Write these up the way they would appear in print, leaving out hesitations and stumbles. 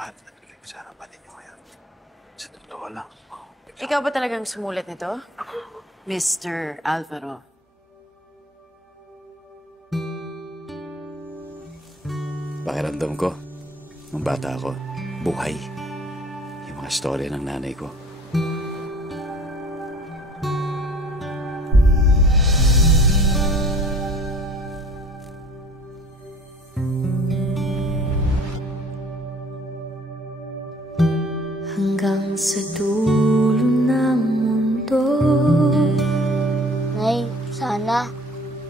At nagkilig sa harapan ninyo ngayon. Sa totoo lang. Ikaw ba talagang sumulat nito? Mr. Alvaro. Pakiramdam ko, nung bata ako, buhay. Yung mga story ng nanay ko. Hanggang sa dulo ng mundo. Nay, sana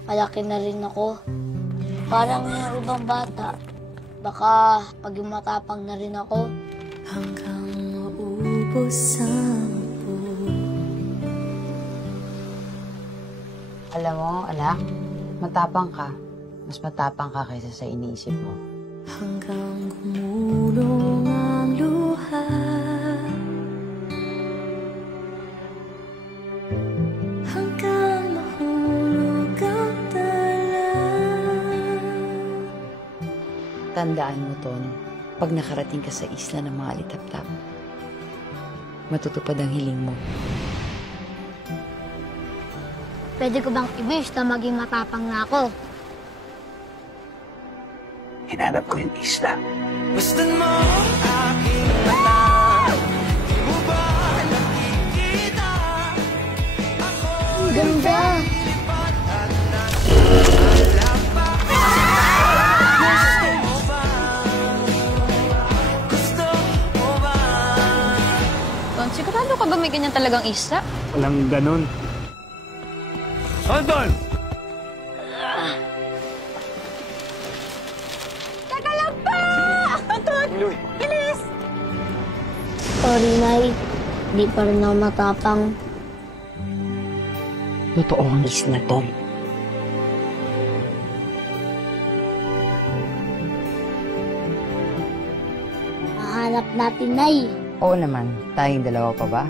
malaki na rin ako. Parang yung ibang bata. Baka pag matapang na rin ako. Hanggang maubos ang Alam mo, anak, matapang ka. Mas matapang ka kaysa sa iniisip mo. hanggang gumulong ang luha. Hanggang mahulog ang tala. Tandaan mo, Ton, pag nakarating ka sa isla ng mga alitap-tap, matutupad ang hiling mo. Pwede ko bang i-wish na maging matapang na ako? Hinanap ko yung isla. Basta mo aking mata, di mo ba nakikita? Ako Ang ganda! lipat at naalala pa. Gusto mo ba? Gusto mo ba? Ton, sigurado ka ba may ganyan talagang isla? Walang ganun. Anton! Teka lang pa! Anton! Bilis! Sorry, Nay. Di pa rin ako matapang. Totoo ang isla, Ton. Mahanap natin, Nay. Oo naman, tayong dalawa pa ba?